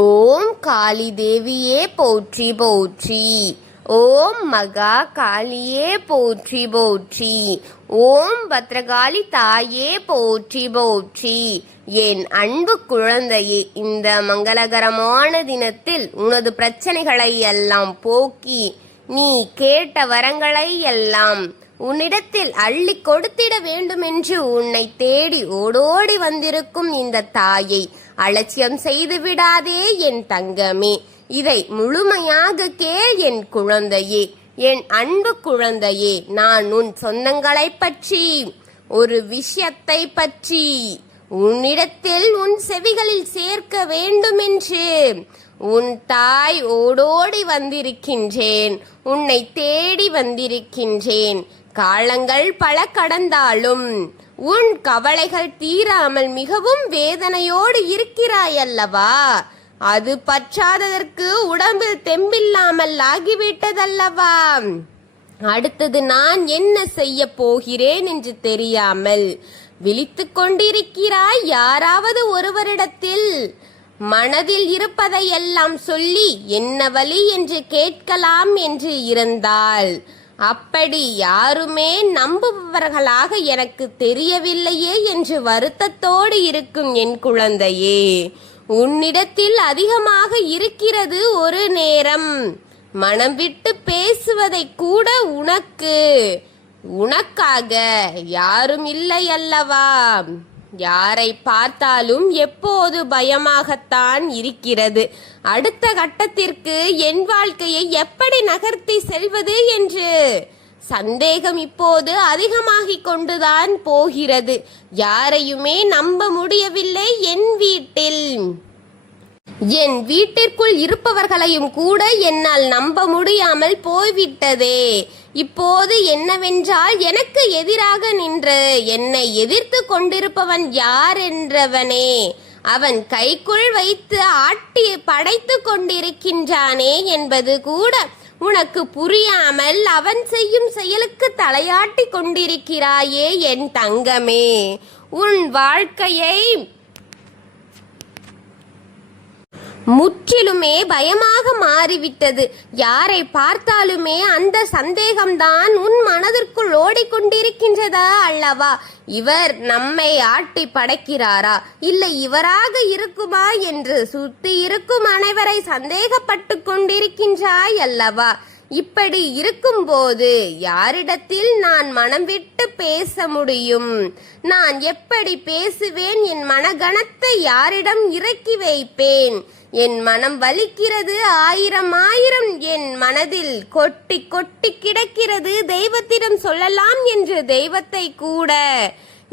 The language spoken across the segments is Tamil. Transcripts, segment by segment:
ஓம் காளி தேவியே போற்றி போற்றி. ஓம் மகா காளியே போற்றி போற்றி. ஓம் பத்ரகாளி தாயே போற்றி போற்றி. என் அன்பு குழந்தையே, இந்த மங்களகரமான தினத்தில் உனது பிரச்சனைகளை எல்லாம் போக்கி நீ கேட்ட வரங்களை எல்லாம் உன்னிடத்தில் அள்ளி கொடுத்திட வேண்டுமென்று உன்னை தேடி ஓடோடி வந்திருக்கும் இந்த தாயை அலட்சியம் செய்து விடாதே என் தங்கமே. இதை முழுமையாக கேள் என் குழந்தையே, என் அன்பு குழந்தையே. நான் உன் சொந்தங்களை பற்றி ஒரு விஷயத்தை பற்றி உன்னிடத்தில் உன் செவிகளில் சேர்க்க வேண்டுமென்று உன் தாய் ஓடோடி வந்திருக்கின்றேன். உன்னை தேடி வந்திருக்கின்றேன். காலங்கள் பல கடந்தாலும் உன் கவலைகள் தீராமல் மிகவும் வேதனையோடு இருக்கிறாயல்லவா? அது பற்றாததற்கு உடம்பில் தெம்பில்லாமல் ஆகிவிட்டதல்லவா? அடுத்தது நான் என்ன செய்ய போகிறேன் என்று தெரியாமல் விழித்துக் கொண்டிருக்கிறாய். யாராவது ஒருவரிடத்தில் மனதில் இருப்பதையெல்லாம் சொல்லி என்ன வழி என்று கேட்கலாம் என்று இருந்தால், அப்படி யாருமே நம்புபவர்களாக எனக்கு தெரியவில்லையே என்று வருத்தத்தோடு இருக்கும் என் குழந்தையே, உன்னிடத்தில் அதிகமாக இருக்கிறது ஒரு நேரம். மனம் விட்டு பேசுவதை கூட உனக்காக யாரும் இல்லை அல்லவா? யாரை பார்த்தாலும் எப்போது பயமாகத்தான் இருக்கிறது. அடுத்த கட்டத்திற்கு என் வாழ்க்கையை எப்படி நகர்த்தி செல்வது என்று சந்தேகம் இப்போது அதிகமாகிக் கொண்டுதான் போகிறது. யாரையுமே நம்ப முடியவில்லை. என் வீட்டிற்குள் இருப்பவர்களையும் கூட என்னால் நம்ப முடியாமல் போய்விட்டதே. இப்போது என்னவென்றால், எனக்கு எதிராக நின்று என்னை எதிர்த்து கொண்டிருப்பவன் யார் என்றவனே அவன் கைக்குள் வைத்து ஆட்டி படைத்து கொண்டிருக்கின்றானே என்பது கூட உனக்கு புரியாமல் அவன் செய்யும் செயலுக்கு தலையாட்டி கொண்டிருக்கிறாயே என் தங்கமே. உன் வாழ்க்கையை முற்றிலுமே பயமாக மாறிவிட்டது. யாரை பார்த்தாலுமே அந்த சந்தேகம்தான் உன் மனதிற்குள் ஓடிக்கொண்டிருக்கின்றதா அல்லவா? இவர் நம்மை ஆட்டி படைக்கிறாரா, இல்லை இவராக இருக்குமா என்று சுத்தி இருக்கும் அனைவரை சந்தேகப்பட்டு கொண்டிருக்கின்றாய் அல்லவா? இப்படி இருக்கும்போது யாரிடத்தில் நான் மனம் விட்டு பேச முடியும்? நான் எப்படி பேசுவேன்? என் மனகணத்தை யாரிடம் இறக்கி வைப்பேன்? என் மனம் வலிக்கிறது. ஆயிரம் என் மனதில் கொட்டி கொட்டி கிடக்கிறது. தெய்வத்திடம் சொல்லலாம் என்று தெய்வத்தை கூட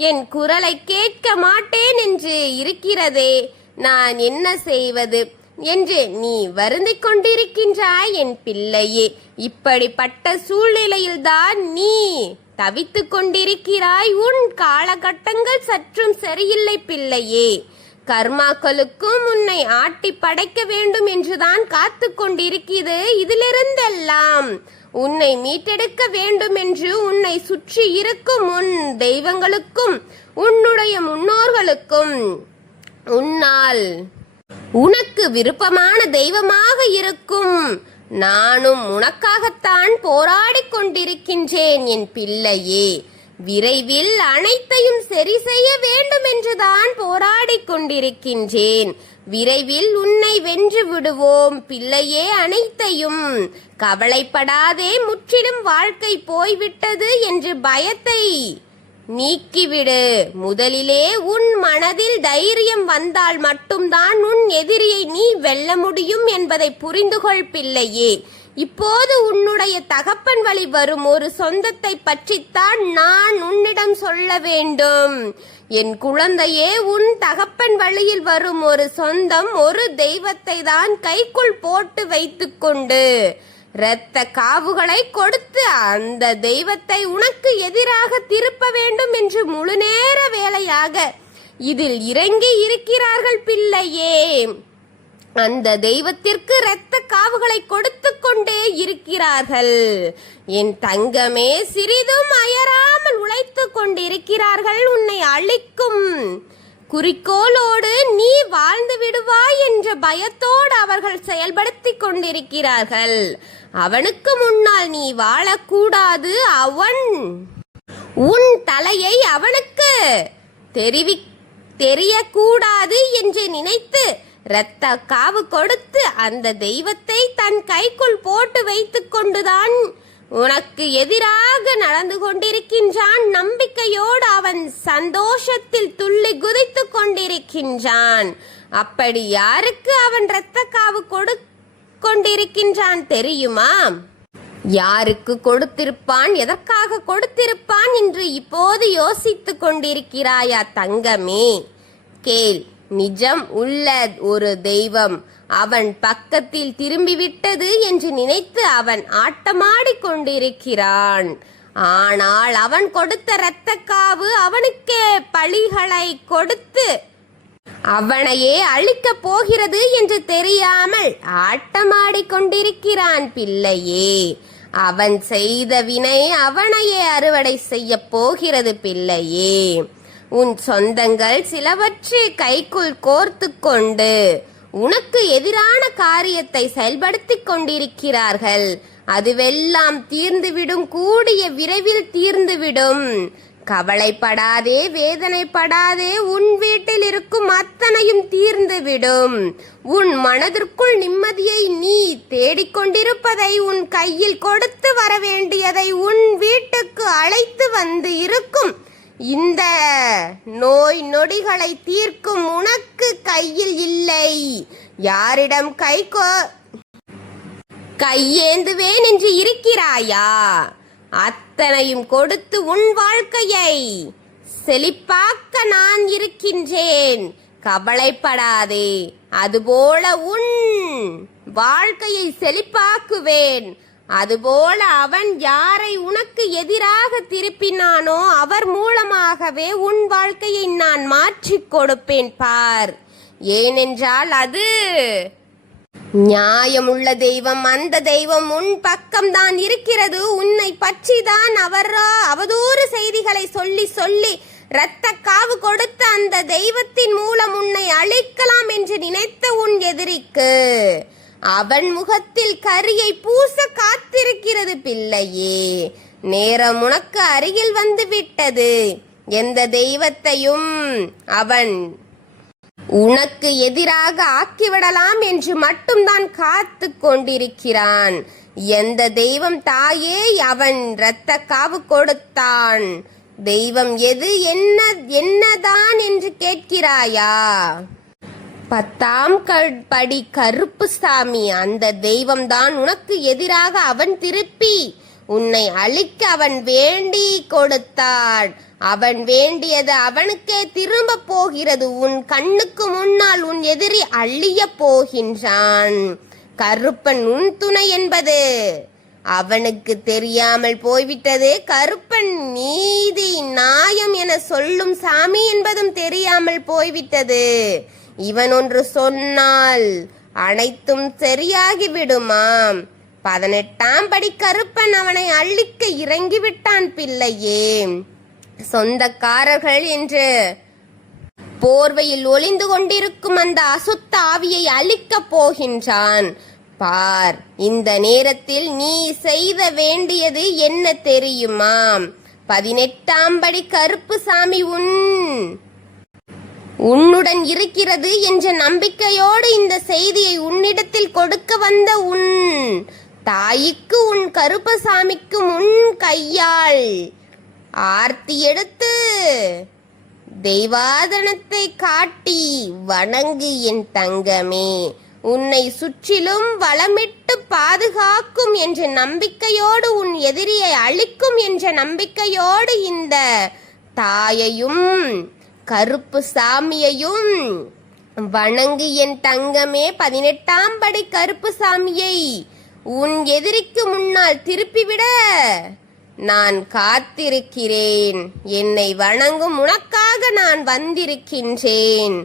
என் குரலை கேட்க மாட்டேன் என்று இருக்கிறதே. நான் என்ன செய்வது என்று நீ வருந்திக் கொண்டிருக்கின்றாய் என் பிள்ளையே. இப்படிப்பட்ட சூழ்நிலையில்தான் நீ தவித்துக் கொண்டிருக்கிறாய். உன் காலகட்டங்கள் சற்றும் சரியில்லை பிள்ளையே. கர்மாக்களுக்கும் உன்னை ஆட்டி படைக்க வேண்டும் என்றுதான் காத்து கொண்டிருக்கிறது. இதிலிருந்தெல்லாம் உன்னை மீட்டெடுக்க வேண்டும் என்று உன்னை சுற்றி இருக்கும் உன் தெய்வங்களுக்கும் உன்னுடைய முன்னோர்களுக்கும் உனக்கு விருப்பமான தெய்வமாக இருக்கும் நானும் உனக்காகத்தான் போராடிக் கொண்டிருக்கின்றேன் என் பிள்ளையே. விரைவில் அனைத்தையும் சரி செய்ய வேண்டும் என்றுதான் போராடிக் கொண்டிருக்கின்றேன். விரைவில் உன்னை வென்று விடுவோம் பிள்ளையே. அனைத்தையும் கவலைப்படாதே. முற்றிலும் வாழ்க்கை போய்விட்டது என்று பயத்தை நீக்கிவிடு. முதலிலே உன் மனதில் தைரியம் வந்தால் மட்டும்தான் உன் எதிரியை நீ வெல்ல முடியும் என்பதை புரிந்துகொள் பிள்ளையே. இப்போது உன்னுடைய தகப்பன் வழி வரும் ஒரு சொந்தத்தை பற்றித்தான் நான் உன்னிடம் சொல்ல வேண்டும். என் குழந்தையே, உன் தகப்பன் வழியில் வரும் ஒரு சொந்தம் ஒரு தெய்வத்தை தான் கைக்குள் போட்டு வைத்துக்கொண்டு இரத்த காவுகளை கொடுத்து அந்த தெய்வத்தை உனக்கு எதிராக திருப்ப வேண்டும் என்று முழு நேர வேலையாக இதில் இறங்கி இருக்கிறார்கள் பிள்ளையே. அந்த தெய்வத்திற்கு இரத்த காவுகளை கொடுத்து கொண்டே இருக்கிறார்கள் என் தங்கமே. சிறிதும் அயராமல் உழைத்து கொண்டிருக்கிறார்கள் உன்னை அழிக்கும் குறிக்கோளோடு நீ வாழ்ந்து விடுவாய் என்ற பயத்தோடு அவர்கள் செயல்படுத்திக் கொண்டிருக்கிறார்கள். அவனுக்கு முன்னால் நீ வாழக்கூடாது. அவன் உன் தலையை அவனுக்கு தெரியக்கூடாது என்று நினைத்து இரத்த காவு கொடுத்து அந்த தெய்வத்தை தன் கைக்குள் போட்டு வைத்துக் கொண்டுதான் உனக்கு எதிராக நடந்து கொண்டிருக்கின்றான். நம்பிக்கையோடு அவன் சந்தோஷத்தில் துள்ளி குதித்துக் கொண்டிருக்கின்றான். அப்படி யாருக்கு அவன் இரத்த காவு கொண்டிருக்கின்றான் தெரியுமா? யாருக்கு கொடுத்திருப்பான், எதற்காக கொடுத்திருப்பான் என்று இப்போது யோசித்துக் கொண்டிருக்கிறாயா தங்கமே? கேள், நிஜம் உள்ள ஒரு தெய்வம் அவன் பக்கத்தில் திரும்பிவிட்டது என்று நினைத்து அவன் ஆட்டமாடிக் கொண்டிருக்கிறான். ஆனால் அவன் கொடுத்த இரத்தக்காவு அவனுக்கே பழிகளை கொடுத்து அவனையே அழிக்கப் போகிறது என்று தெரியாமல் ஆட்டமாடிக் கொண்டிருக்கிறான் பிள்ளையே. அவன் செய்த வினை அவனையே அறுவடை செய்ய போகிறது பிள்ளையே. உன் சொந்தங்கள் சிலவற்றை கைக்குள் கோர்த்து கொண்டு உனக்கு எதிரான காரியத்தை செயல்படுத்திக் கொண்டிருக்கிறார்கள். அதுவெல்லாம் தீர்ந்துவிடும், கூடிய விரைவில் தீர்ந்துவிடும். கவலைப்படாதே, வேதனைப்படாதே. உன் வீட்டில் இருக்கும் அத்தனையும் தீர்ந்துவிடும். உன் மனதிற்குள் நிம்மதியை நீ தேடிக்கொண்டிருப்பதை, உன் கையில் கொடுத்து வர வேண்டியதை உன் வீட்டுக்கு அழைத்து வந்து இருக்கும் இந்த நோய் நொடிகளை தீர்க்கும் உனக்கு கையில் இல்லை. யாரிடம் கையேந்துவேன் என்று இருக்கிறாயா? அத்தனையும் கொடுத்து உன் வாழ்க்கையை செழிப்பாக்க நான் இருக்கின்றேன். கவலைப்படாதே. அதுபோல உன் வாழ்க்கையை செழிப்பாக்குவேன். அதுபோல அவன் யாரை உனக்கு எதிராக திருப்பினானோ அவர் மூலமாகவே உன் வாழ்க்கையை நான் மாற்றிக் கொடுப்பேன் பார். ஏனென்றால் அது நியாயமுள்ள தெய்வம். அந்த தெய்வம் உன் பக்கம்தான் இருக்கிறது. உன்னை பற்றிதான் அவதூறு செய்திகளை சொல்லி சொல்லி இரத்த காவு கொடுத்த அந்த தெய்வத்தின் மூலம் உன்னை அழிக்கலாம் என்று நினைத்த உன் எதிரிக்கு அவன் முகத்தில் கரியை பூச காத்திருக்கிறது பிள்ளையே. நேரம் உனக்கு அருகில் வந்து விட்டது. எந்த தெய்வத்தையும் அவன் உனக்கு எதிராக ஆக்கிவிடலாம் என்று மட்டும்தான் காத்து கொண்டிருக்கிறான். எந்த தெய்வம் தாயே அவன் இரத்த காவு கொடுத்தான்? தெய்வம் எது, என்னதான் என்று கேட்கிறாயா? 10ஆம் படி கருப்புசாமி. அந்த தெய்வம் தான் உனக்கு எதிராக அவன் திருப்பி உன்னை அழிக்க அவன் வேண்டி கொடுத்தான். அவன் வேண்டியது அவனுக்கே திரும்ப போகிறது. உன் கண்ணுக்கு முன்னால் உன் எதிரி அழிய போகின்றான். கருப்பன் உன் துணை என்பது அவனுக்கு தெரியாமல் போய்விட்டது. கருப்பன் நீதி நியாயம் என சொல்லும் சாமி என்பதும் தெரியாமல் போய்விட்டது. இவன் ஒன்று சொன்னால் அனைத்தும் சரியாகிவிடுமாம். 18ஆம் படி கருப்பன் அவனை அழிக்க இறங்கிவிட்டான் பிள்ளையே. சொந்தக்காரர்கள் என்று போர்வையில் ஒளிந்து கொண்டிருக்கும் அந்த அசுத்த ஆவியை அழிக்கப் போகின்றான் பார். இந்த நேரத்தில் நீ செய்த வேண்டியது என்ன தெரியுமா? 18ஆம் படி கருப்புசாமி உன்னுடன் இருக்கிறது என்ற நம்பிக்கையோடு இந்த செய்தியை உன்னிடத்தில் கொடுக்க வந்த உன் தாய்க்கு உன் கருப்பசாமிக்கு உன் கையால் ஆர்த்தி எடுத்து தெய்வாதனத்தை காட்டி வணங்கு என் தங்கமே. உன்னை சுற்றிலும் வளமிட்டு பாதுகாக்கும் என்ற நம்பிக்கையோடு, உன் எதிரியை அழிக்கும் என்ற நம்பிக்கையோடு இந்த தாயையும் கருப்பு சாமியையும் வணங்கு என் தங்கமே. 18ஆம் படி கருப்பு சாமியை உன் எதிரிக்கு முன்னால் திருப்பிவிட நான் காத்திருக்கிறேன். என்னை வணங்கும் உனக்காக நான் வந்திருக்கின்றேன்.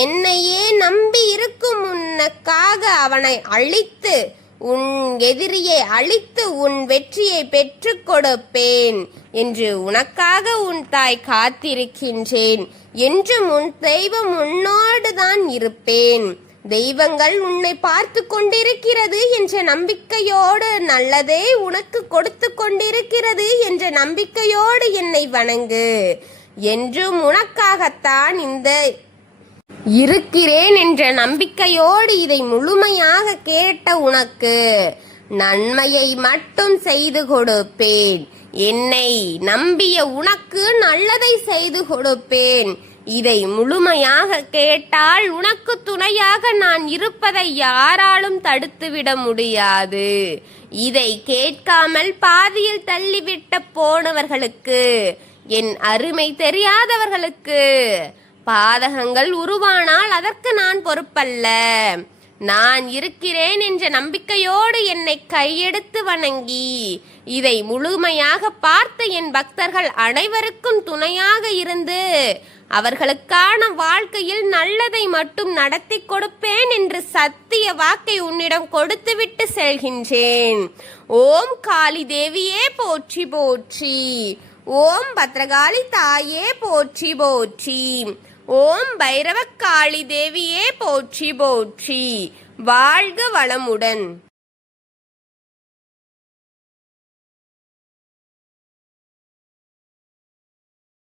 என்னையே நம்பி இருக்கும் உனக்காக அவனை அழித்து உன் எதிரியை அழித்து உன் வெற்றியை பெற்றுக் கொடுப்பேன் என்று உனக்காக உன் தாய் காத்திருக்கின்றேன். என்றும் உன் தெய்வம் உன்னோடு தான் இருப்பேன். தெய்வங்கள் உன்னை பார்த்து கொண்டிருக்கிறது என்ற நம்பிக்கையோடு, நல்லதே உனக்கு கொடுத்து கொண்டிருக்கிறது என்ற நம்பிக்கையோடு என்னை வணங்கு. என்றும் உனக்காகத்தான் இருக்கிறேன் என்ற நம்பிக்கையோடு இதை முழுமையாக கேட்ட உனக்கு நன்மையை மட்டும் செய்து கொடுப்பேன். என்னை நம்பிய உனக்கு நல்லதை செய்து கொடுப்பேன். இதை முழுமையாக கேட்டால் உனக்கு துணையாக நான் இருப்பதை யாராலும் தடுத்துவிட முடியாது. இதை கேட்காமல் பாதியில் தள்ளிவிட்ட போனவர்களுக்கு, என் அருமை தெரியாதவர்களுக்கு பாதகங்கள் உருவானால் அதற்கு நான் பொறுப்பல்ல. நான் இருக்கிறேன் என்ற நம்பிக்கையோடு என்னை கையெடுத்து வணங்கி இதை முழுமையாக பார்த்த என் பக்தர்கள் அனைவருக்கும் துணையாக இருந்து அவர்களுக்கான வாழ்க்கையில் நல்லதை மட்டும் நடத்தி கொடுப்பேன் என்று சத்திய வாக்கை உன்னிடம் கொடுத்துவிட்டு செல்கின்றேன். ஓம் காளி தேவியே போற்றி போற்றி. ஓம் பத்ரகாளி தாயே போற்றி போற்றி. ஓம் பைரவக்காளி தேவியே போற்றி போற்றி. வாழ்க வளமுடன்.